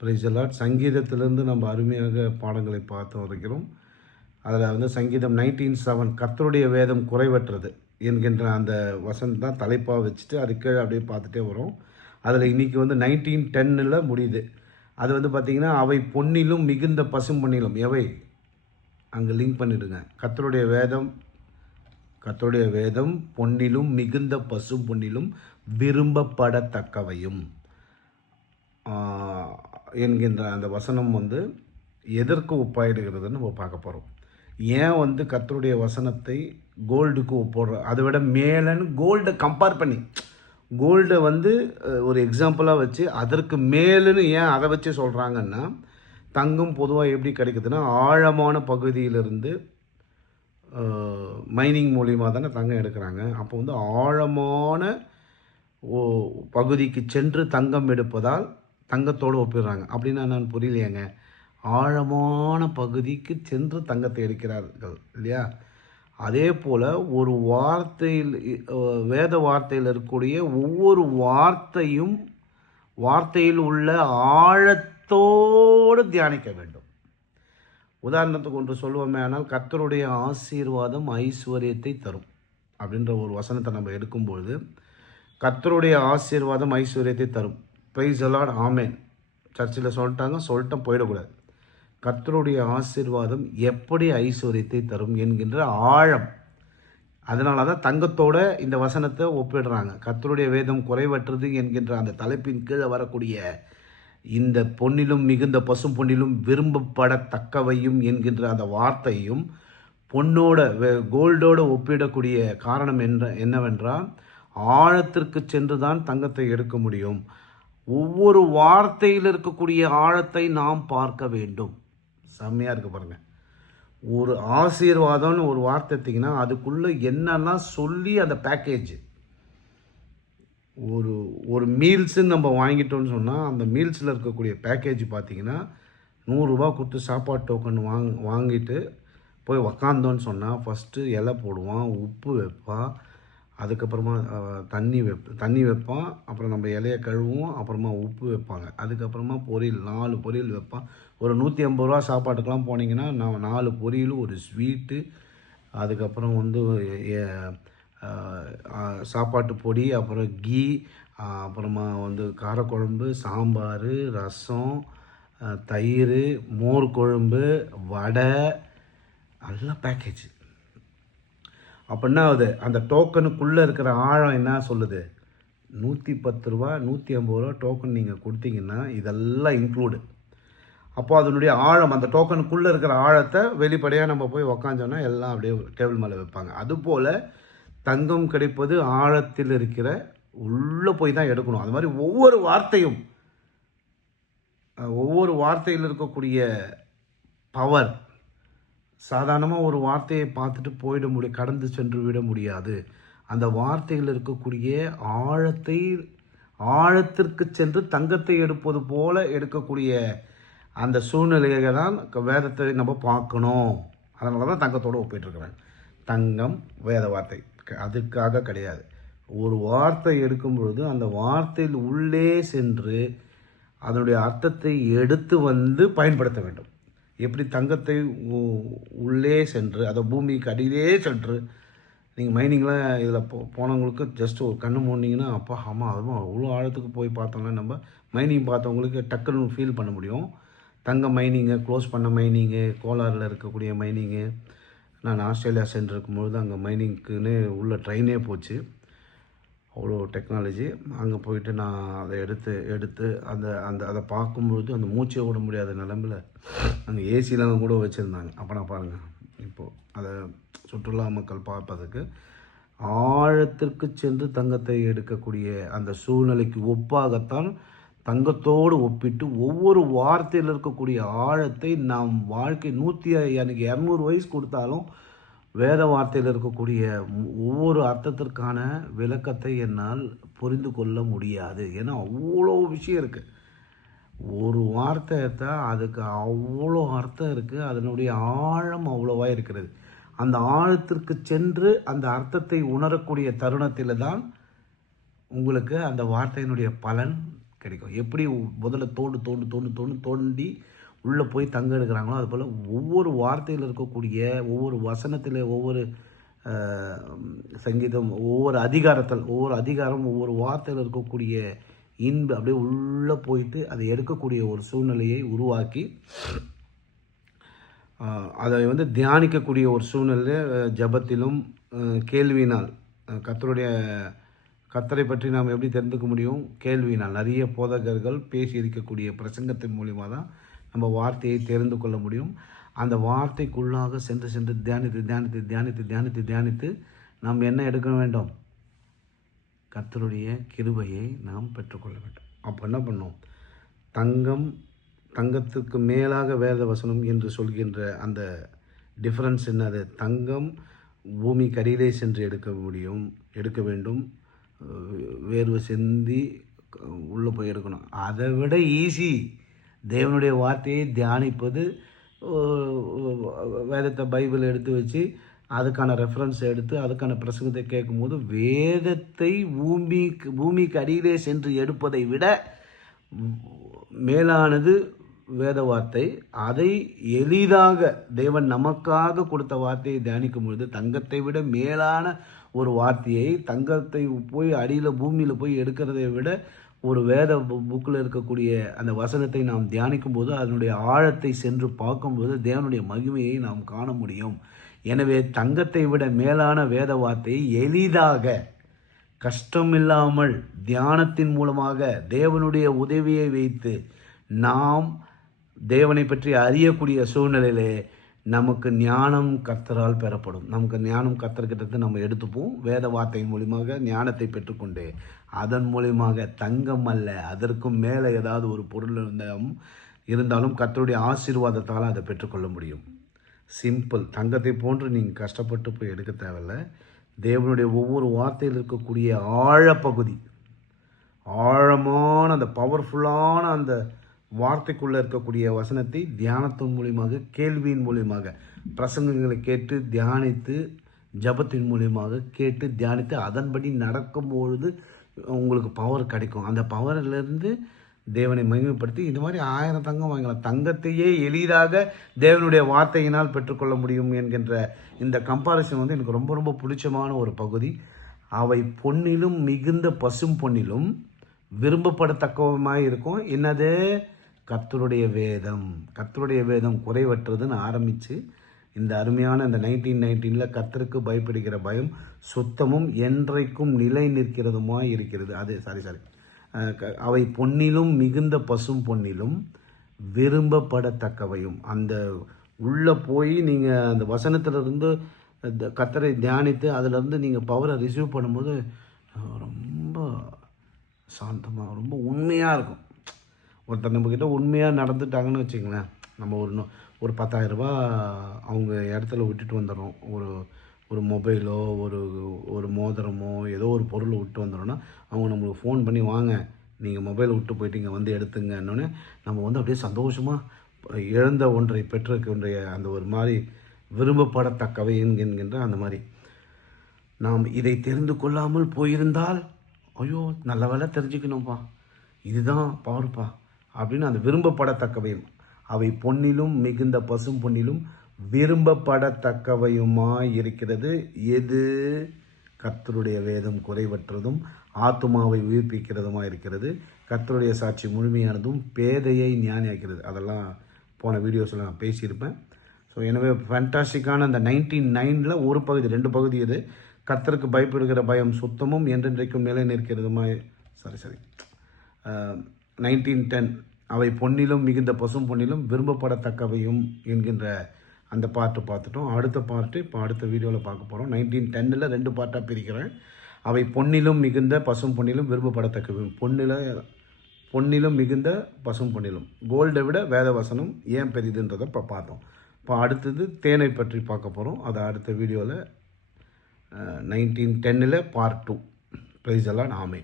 பிரைசலாட் சங்கீதத்திலிருந்து நம்ம அருமையாக பாடங்களை பார்த்து வருகிறோம். அதில் வந்து சங்கீதம் நைன்டீன் செவன் கர்த்தருடைய வேதம் குறைவற்றது என்கின்ற அந்த வசனம் தான் தலைப்பாக வச்சுட்டு அது கீழே அப்படியே பார்த்துட்டே வரும். அதில் இன்றைக்கி வந்து நைன்டீன் டென்னில் முடியுது. அது வந்து பார்த்திங்கன்னா அவை பொன்னிலும் மிகுந்த பசும் பொன்னிலும் எவை? அங்கே லிங்க் பண்ணிவிடுங்க கத்தருடைய வேதம் கத்தருடைய வேதம் பொன்னிலும் மிகுந்த பசும் பொன்னிலும் விரும்பப்படத்தக்கவையும். என்கின்ற அந்த வசனம் வந்து எதற்கு ஒப்பாயிடுகிறதுன்னு நம்ம பார்க்க போகிறோம் ஏன் வந்து கத்தருடைய வசனத்தை கோல்டுக்கு ஒப்போடுற அதை விட மேலேன்னு கோல்டை கம்பேர் பண்ணி. கோல்டை வந்து ஒரு எக்ஸாம்பிளாக வச்சு அதற்கு மேலுன்னு ஏன் அதை வச்சு சொல்கிறாங்கன்னா தங்கம் பொதுவாக எப்படி கிடைக்குதுன்னா ஆழமான பகுதியிலிருந்து மைனிங் மூலியமாக தானே தங்கம் எடுக்கிறாங்க. அப்போ வந்து ஆழமான ஓ பகுதிக்கு சென்று தங்கம் எடுப்பதால் தங்கத்தோடு ஒப்பிடுறாங்க. அப்படின்னா நான் புரியலையாங்க. ஆழமான பகுதிக்கு சென்று தங்கத்தை எடுக்கிறார்கள் இல்லையா? அதே போல் ஒரு வார்த்தையில் வேத வார்த்தையில் இருக்கக்கூடிய ஒவ்வொரு வார்த்தையும் வார்த்தையில் உள்ள ஆழத்தோடு தியானிக்க வேண்டும். உதாரணத்துக்கு ஒன்று சொல்லுவோமே ஆனால் கர்த்தருடைய ஆசீர்வாதம் ஐஸ்வர்யத்தை தரும் அப்படின்ற ஒரு வசனத்தை நம்ம எடுக்கும்பொழுது கர்த்தருடைய ஆசீர்வாதம் ஐஸ்வர்யத்தை தரும். ப்ரைஸ் அலாட் ஆமேன் சர்ச்சில் சொல்லிட்டாங்க சொல்லிட்டோம் போயிடக்கூடாது. கர்த்தருடைய ஆசீர்வாதம் எப்படி ஐஸ்வர்யத்தை தரும் என்கின்ற ஆழம். அதனால தான் தங்கத்தோட இந்த வசனத்தை ஒப்பிடுறாங்க. கர்த்தருடைய வேதம் குறைவற்றது என்கின்ற அந்த தலைப்பின் கீழே வரக்கூடிய இந்த பொன்னிலும் மிகுந்த பசும் பொன்னிலும் விரும்பப்படத்தக்கவையும் என்கின்ற அந்த வார்த்தையும் பொண்ணோட வே- கோல்டோட ஒப்பிடக்கூடிய காரணம் என்ன என்னவென்றால் ஆழத்திற்கு சென்று தான் தங்கத்தை எடுக்க முடியும். ஒவ்வொரு வார்த்தையில் இருக்கக்கூடிய ஆழத்தை நாம் பார்க்க வேண்டும். செம்மையாக இருக்குது பாருங்கள் ஒரு ஆசீர்வாதம்னு ஒரு வார்த்தை எடுத்தீங்கன்னா அதுக்குள்ளே என்னெல்லாம் சொல்லி அந்த பேக்கேஜ் ஒரு ஒரு மீல்ஸுன்னு நம்ம வாங்கிட்டோம்னு சொன்னால் அந்த மீல்ஸில் இருக்கக்கூடிய பேக்கேஜ் பார்த்தீங்கன்னா நூறுரூவா கொடுத்து சாப்பாடு டோக்கன் வாங் வாங்கிட்டு போய் உக்காந்தோன்னு சொன்னால் ஃபஸ்ட்டு இலை போடுவான் உப்பு வைப்பான் அதுக்கப்புறமா தண்ணி வைப் தண்ணி வைப்பான் அப்புறம் நம்ம இலையை கழுவுவோம் அப்புறமா உப்பு வைப்பாங்க. அதுக்கப்புறமா பொரியல் நாலு பொரியல் வைப்பான் ஒரு நூற்றி ஐம்பது ரூபா சாப்பாட்டுக்கெலாம் போனீங்கன்னா நான் நாலு பொரியல் ஒரு ஸ்வீட்டு அதுக்கப்புறம் வந்து சாப்பாட்டு பொடி அப்புறம் கீ அப்புறமா வந்து காரக்குழம்பு சாம்பார் ரசம் தயிர் மோர் குழம்பு வடை எல்லாம் பேக்கேஜ் அப்படின்னா அது ஆகுது? அந்த டோக்கனுக்குள்ளே இருக்கிற ஆழம் என்ன சொல்லுது? நூற்றி பத்து ரூபா நூற்றி ஐம்பது ரூபா டோக்கன் நீங்கள் கொடுத்தீங்கன்னா இதெல்லாம் இன்க்ளூடு அப்போ அதனுடைய ஆழம் அந்த டோக்கனுக்குள்ளே இருக்கிற ஆழத்தை வெளிப்படையாக நம்ம போய் உக்காந்தோன்னா எல்லாம் அப்படியே டேபிள் மேலே வைப்பாங்க. அதுபோல் தங்கம் கிடைப்பது ஆழத்தில் இருக்கிற உள்ளே போய் தான் எடுக்கணும். அது மாதிரி ஒவ்வொரு வார்த்தையும் ஒவ்வொரு வார்த்தையில் இருக்கக்கூடிய பவர் சாதாரணமாக ஒரு வார்த்தையை பார்த்துட்டு போயிட முடியும் கடந்து சென்று விட முடியாது. அந்த வார்த்தையில் இருக்கக்கூடிய ஆழத்தை ஆழத்திற்கு சென்று தங்கத்தை எடுப்பது போல எடுக்கக்கூடிய அந்த சூழ்நிலையை தான் வேதத்தை நம்ம பார்க்கணும். அதனால தான் தங்கத்தோடு ஒப்பிட்டுருக்குறேன். தங்கம் வேத வார்த்தை. அதுக்காக கிடையாது. ஒரு வார்த்தை எடுக்கும் பொழுது அந்த வார்த்தையில் உள்ளே சென்று அதனுடைய அர்த்தத்தை எடுத்து வந்து பயன்படுத்த வேண்டும். எப்படி தங்கத்தை உள்ளே சென்று அதை பூமிக்கு அடியிலே சென்று நீங்கள் மைனிங்கில் இதில் போ போனவங்களுக்கு ஜஸ்ட் ஒரு கண்ணு மூடினீங்கன்னா அப்பா ஆமாம் அதுவும் அவ்வளோ ஆழத்துக்கு போய் பார்த்தோம்னா நம்ம மைனிங் பார்த்தவங்களுக்கு டக்குன்னு ஃபீல் பண்ண முடியும். தங்க மைனிங்கு க்ளோஸ் பண்ண மைனிங்கு கோலாரில் இருக்கக்கூடிய மைனிங்கு. நான் ஆஸ்திரேலியா சென்றிருக்கும்பொழுது அங்கே மைனிங்க்குன்னு உள்ள ட்ரெயினே போச்சு. அவ்வளோ டெக்னாலஜி அங்கே போயிட்டு நான் அதை எடுத்து எடுத்து அந்த அந்த அதை பார்க்கும்பொழுது அந்த மூச்சை விட முடியாத நிலமையில் அங்கே ஏசிலாம் கூட வச்சுருந்தாங்க. அப்போ நான் பாருங்கள் இப்போது அதை சுற்றுலா மக்கள் பார்ப்பதற்கு ஆழத்திற்கு சென்று தங்கத்தை எடுக்கக்கூடிய அந்த சூழ்நிலைக்கு ஒப்பாகத்தான் தங்கத்தோடு ஒப்பிட்டு ஒவ்வொரு வார்த்தையில் இருக்கக்கூடிய ஆழத்தை நாம் வாழ்க்கை நூற்றி எனக்கு இரநூறு வயசு கொடுத்தாலும் வேத வார்த்தையில் இருக்கக்கூடிய ஒவ்வொரு அர்த்தத்திற்கான விளக்கத்தை என்னால் புரிந்து கொள்ள முடியாது. ஏன்னா அவ்வளோ விஷயம் இருக்குது ஒரு வார்த்தை தான் அதுக்கு அவ்வளோ அர்த்தம் இருக்குது அதனுடைய ஆழம் அவ்வளோவா இருக்கிறது. அந்த ஆழத்திற்கு சென்று அந்த அர்த்தத்தை உணரக்கூடிய தருணத்தில் தான் உங்களுக்கு அந்த வார்த்தையினுடைய பலன் கிடைக்கும். எப்படி முதல்ல தோண்டு தோண்டு தோண்டு தோண்டு தோண்டி உள்ளே போய் தங்க எடுக்கிறாங்களோ அது போல் ஒவ்வொரு வார்த்தையில் இருக்கக்கூடிய ஒவ்வொரு வசனத்தில் ஒவ்வொரு சங்கீதம் ஒவ்வொரு அதிகாரத்தில் ஒவ்வொரு அதிகாரம் ஒவ்வொரு வார்த்தையில் இருக்கக்கூடிய இன்பு அப்படியே உள்ளே போயிட்டு அதை எடுக்கக்கூடிய ஒரு சூழ்நிலையை உருவாக்கி அதை வந்து தியானிக்கக்கூடிய ஒரு சூழ்நிலை ஜபத்திலும் ஜெபத்திலும் கத்தருடைய கத்தரை பற்றி நாம் எப்படி தெரிந்துக்க முடியும்? கேள்வினால் நிறைய போதகர்கள் பேசி இருக்கக்கூடிய பிரசங்கத்தின் மூலிமா தான் நம்ம வார்த்தையை தெரிந்து கொள்ள முடியும். அந்த வார்த்தைக்குள்ளாக சென்று சென்று தியானித்து தியானித்து தியானித்து தியானித்து தியானித்து நாம் என்ன எடுக்க வேண்டும்? கர்த்தருடைய கிருபையை நாம் பெற்றுக்கொள்ள வேண்டும். அப்போ என்ன பண்ணோம்? தங்கம் தங்கத்துக்கு மேலாக வேத வசனம் என்று சொல்கின்ற அந்த டிஃப்ரென்ஸ் என்னது? தங்கம் பூமி கரியிலே சென்று எடுக்க முடியும் எடுக்க வேண்டும். வேர்வை சிந்தி உள்ளே போய் எடுக்கணும். அதை விட ஈஸி தேவனுடைய வார்த்தையை தியானிப்பது வேதத்தை பைபிள் எடுத்து வச்சு அதுக்கான ரெஃபரன்ஸ் எடுத்து அதுக்கான பிரசங்கத்தை கேட்கும்போது வேதத்தை பூமிக்கு பூமிக்கு அடியிலே சென்று எடுப்பதை விட மேலானது வேத வார்த்தை. அதை எளிதாக தேவன் நமக்காக கொடுத்த வார்த்தையை தியானிக்கும் பொழுது தங்கத்தை விட மேலான ஒரு வார்த்தையை தங்கத்தை போய் அடியில் பூமியில் போய் எடுக்கிறதை விட ஒரு வேத புக்கில் இருக்கக்கூடிய அந்த வசனத்தை நாம் தியானிக்கும் போது அதனுடைய ஆழத்தை சென்று பார்க்கும்போது தேவனுடைய மகிமையை நாம் காண முடியும். எனவே தங்கத்தை விட மேலான வேத வார்த்தையை எளிதாக கஷ்டமில்லாமல் தியானத்தின் மூலமாக தேவனுடைய உதவியை வைத்து நாம் தேவனை பற்றி அறியக்கூடிய சூழ்நிலையிலே நமக்கு ஞானம் கர்த்தரால் பெறப்படும். நமக்கு ஞானம் கர்த்தர்கிட்ட நம்ம எடுத்துப்போம். வேத வார்த்தையின் மூலியமாக ஞானத்தை பெற்றுக்கொண்டு அதன் மூலியமாக தங்கம் அல்ல அதற்கும் மேலே ஏதாவது ஒரு பொருள் இருந்தாலும் இருந்தாலும் கத்தருடைய ஆசீர்வாதத்தால் அதை பெற்றுக்கொள்ள முடியும். சிம்பிள் தங்கத்தை போன்று நீங்கள் கஷ்டப்பட்டு போய் எடுக்க தேவையில்ல. தேவனுடைய ஒவ்வொரு வார்த்தையில் இருக்கக்கூடிய ஆழப்பகுதி ஆழமான அந்த பவர்ஃபுல்லான அந்த வார்த்தைக்குள்ளே இருக்கக்கூடிய வசனத்தை தியானத்தின் மூலியமாக கேள்வியின் மூலியமாக பிரசங்கங்களை கேட்டு தியானித்து ஜபத்தின் மூலியமாக கேட்டு தியானித்து அதன்படி நடக்கும்பொழுது உங்களுக்கு பவர் கிடைக்கும். அந்த பவர்லேருந்து தேவனை மகிமைப்படுத்தி இந்த மாதிரி ஆயிரம் தங்கம் வாங்கலாம் தங்கத்தையே எளிதாக தேவனுடைய வார்த்தையினால் பெற்றுக்கொள்ள முடியும் என்கின்ற இந்த கம்பாரிசன் வந்து எனக்கு ரொம்ப ரொம்ப பிடிச்சமான ஒரு பகுதி. அவை பொன்னிலும் மிகுந்த பசும் பொன்னிலும் விரும்பப்படத்தக்கவமாய் இருக்கும். என்னது? கர்த்தருடைய வேதம். கர்த்தருடைய வேதம் குறைவற்றதுன்னு ஆரம்பித்து இந்த அருமையான இந்த நைன்டீன் நைன்டீனில் கத்தருக்கு பயப்படுகிற பயம் சுத்தமும் என்றைக்கும் நிலை நிற்கிறதுமா இருக்கிறது. அது சாரி சாரி க- அவை பொன்னிலும் மிகுந்த பசும் பொன்னிலும் விரும்பப்படத்தக்கவையும். அந்த உள்ளே போய் நீங்கள் அந்த வசனத்திலிருந்து இந்த கத்தரை தியானித்து அதிலிருந்து நீங்கள் பவரை ரிசீவ் பண்ணும்போது ரொம்ப சாந்தமாக ரொம்ப உண்மையாக இருக்கும். ஒருத்தர் நம்மக்கிட்ட உண்மையாக நடந்துட்டாங்கன்னு வச்சுங்களேன் நம்ம ஒரு ஒரு பத்தாயிரரூபா அவங்க இடத்துல விட்டுட்டு வந்துடுறோம் ஒரு ஒரு மொபைலோ ஒரு ஒரு மோதிரமோ ஏதோ ஒரு பொருளை விட்டு வந்துடும்னா அவங்க நம்மளுக்கு ஃபோன் பண்ணி வாங்க. நீங்கள் மொபைலை விட்டு போயிட்டீங்க வந்து எடுத்துங்கன்னொன்னே நம்ம வந்து அப்படியே சந்தோஷமாக இழந்த ஒன்றை பெற்றிருக்கின்ற அந்த ஒரு மாதிரி விரும்பப்படத்தக்கவை என்கின்ற அந்த மாதிரி. நாம் இதை தெரிந்து கொள்ளாமல் போயிருந்தால் ஐயோ நல்ல வேலை தெரிஞ்சுக்கணும்ப்பா இதுதான் பவர்ப்பா அப்படின்னு அந்த விரும்பப்படத்தக்கவையும் அவை பொன்னிலும் மிகுந்த பசும் பொன்னிலும் விரும்பப்படத்தக்கவையுமாய் இருக்கிறது எது? கர்த்தருடைய வேதம் குறைவற்றதும் ஆத்துமாவை உயிர்ப்பிக்கிறதுமா இருக்கிறது கர்த்தருடைய சாட்சி முழுமையானதும் பேதையை ஞானியாக்கிறது. அதெல்லாம் போன வீடியோஸில் நான் பேசியிருப்பேன். ஸோ எனவே ஃபேண்டாஸ்டிக்கான அந்த நைன்டீன் நைனில் ஒரு பகுதி ரெண்டு பகுதி இது. கர்த்தருக்கு பயப்படுகிற பயம் சுத்தமும் என்றென்றைக்கும் நிலை நிற்கிறதுமாய் சாரி சரி நைன்டீன் டென் அவை பொன்னிலும் மிகுந்த பசும் பொன்னிலும் விரும்பப்படத்தக்கவையும் என்கின்ற அந்த பாட்டு பார்த்துட்டோம். அடுத்த பாட்டு இப்போ அடுத்த வீடியோவில் பார்க்க போகிறோம் நைன்டீன் டென்னில் ரெண்டு பாட்டாக பிரிக்கிறேன். அவை பொன்னிலும் மிகுந்த பசும் பொன்னிலும் விரும்பப்படத்தக்கவையும். பொன்னில பொன்னிலும் மிகுந்த பசும் பொன்னிலும். கோல்டை விட வேத வசனம் ஏன் பெரிதுன்றதை இப்போ பார்த்தோம். இப்போ அடுத்தது தேனை பற்றி பார்க்க போகிறோம் அதை அடுத்த வீடியோவில் நைன்டீன் டென்னில் பார்ட் டூ. ப்ரைஸ் எல்லாம் நாமே.